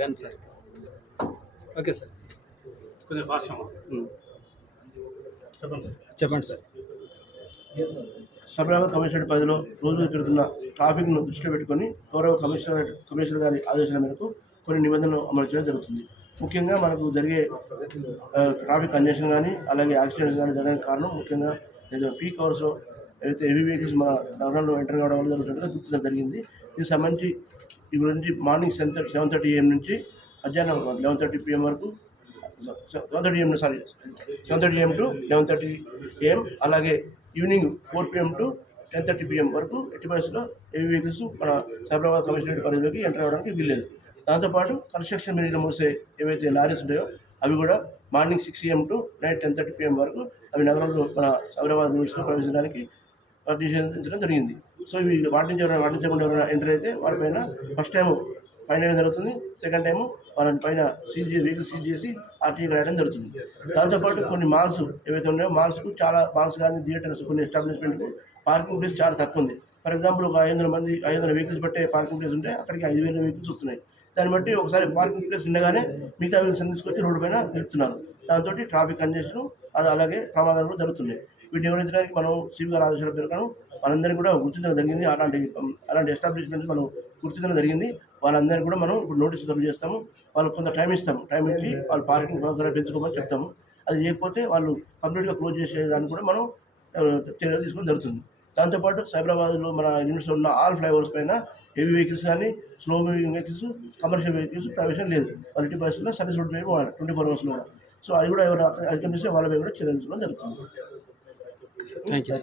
Done sir okay sir కొద్దిగా fast. చెప్పండి sir చెప్పండి సార్ సభ్యుల కమిషనర్ పరిధిలో రోజు జరుగుతున్న ట్రాఫిక్ను దృష్టిలో పెట్టుకొని గౌరవ కమిషనర్ కమిషనర్ గారి ఆదేశాల మేరకు కొన్ని నిబంధనలు అమలు చేయడం జరుగుతుంది. ముఖ్యంగా మనకు జరిగే ట్రాఫిక్ కంజెషన్ కానీ అలాగే యాక్సిడెంట్స్ కానీ జరగడానికి కారణం ముఖ్యంగా ఏదో పీక్ అవర్స్లో ఏదైతే హెవీ వెహికల్స్ మన నగరంలో ఎంటర్ కావడం వల్ల గుర్తించడం జరిగింది. దీనికి సంబంధించి ఈ గురించి morning seven thirty seven thirty AM నుంచి మధ్యాహ్నం లెవెన్ థర్టీ పిఎం వరకు seven thirty AM sorry seven thirty AM to eleven thirty AM అలాగే evening four PM to ten thirty PM వరకు ఎట్టి బస్సులో హెవీ వెహికల్స్ మన సైబరాబాద్ కమిషనరేట్ పరిధిలోకి ఎంటర్ అవ్వడానికి వీల్లేదు. దాంతోపాటు కన్స్ట్రక్షన్ మెటీరియల్ మోసే ఏవైతే లారీస్ ఉంటాయో అవి కూడా morning six AM to night ten thirty PM వరకు అవి నగరంలో మన సైబరాబాద్ లిమిట్స్లో ప్రవేశించడానికి నిషేధించడం జరిగింది. సో ఇవి పాటించే పాటించకుండా ఎవరైనా ఎంటర్ అయితే వారిపైన ఫస్ట్ టైం ఫైన్ వేయడం జరుగుతుంది. సెకండ్ టైం వాళ్ళని పైన సీల్ చేసి వెహికల్ సీల్ చేసి ఆర్టీకి రాయడం జరుగుతుంది. దాంతోపాటు కొన్ని మాల్స్ ఏవైతే ఉన్నాయో మాల్స్కు చాలా మాల్స్ కానీ థియేటర్స్ కొన్ని ఎస్టాబ్లిష్మెంట్కు పార్కింగ్ ప్లేస్ చాలా తక్కువ ఉంది. ఫర్ ఎగ్జాంపుల్ ఒక ఐదు వందల మంది ఐదు వందల వెహికల్స్ పట్టే పార్కింగ్ ప్లేస్ ఉంటే అక్కడికి ఐదు వేల వెహికల్స్ వస్తున్నాయి. దాన్ని బట్టి ఒకసారి పార్కింగ్ ప్లేస్ ఉండగానే మిగతా వెహికల్స్ తీసుకొచ్చి రోడ్డు పైన నిలుపుతున్నారు. దాంతో ట్రాఫిక్ కంజెషన్ అది అలాగే ప్రమాదాలు కూడా జరుగుతున్నాయి. వీటిని వివరించడానికి మనం సివి గారి ఆదేశాల పేరుగాను మనందరికీ కూడా గుర్తించడం జరిగింది. అలాంటి అలాంటి ఎస్టాబ్లిష్మెంట్స్ మనం గుర్తించడం జరిగింది. వాళ్ళందరికీ కూడా మనం ఇప్పుడు నోటీస్ సర్వ్ చేస్తాము. వాళ్ళకి కొంత టైం ఇస్తాము. టైం ఇచ్చి వాళ్ళు పార్కింగ్ సౌకర్యాలు పెంచుకోమని చెప్తాము. అది చేయకపోతే వాళ్ళు కంప్లీట్గా క్లోజ్ చేసేదాన్ని కూడా మనం చర్యలు తీసుకోవడం జరుగుతుంది. దాంతోపాటు సైబరాబాద్లో మన లిమిట్స్లో ఉన్న ఆల్ ఫ్లైఓవర్స్ పైన హెవీ వెహికల్స్ కానీ slow moving vehicles commercial vehicles ప్రవేశం లేదు. వాళ్ళ ఎట్టి పరిస్థితుల్లో సర్వీస్ రోడ్ మీద ట్వంటీ ఫోర్ అవర్స్లో సో అది కూడా ఎవరు అధిగమిస్తే వాళ్ళ మీద కూడా చర్యలు తీసుకోవడం జరుగుతుంది. Thank you.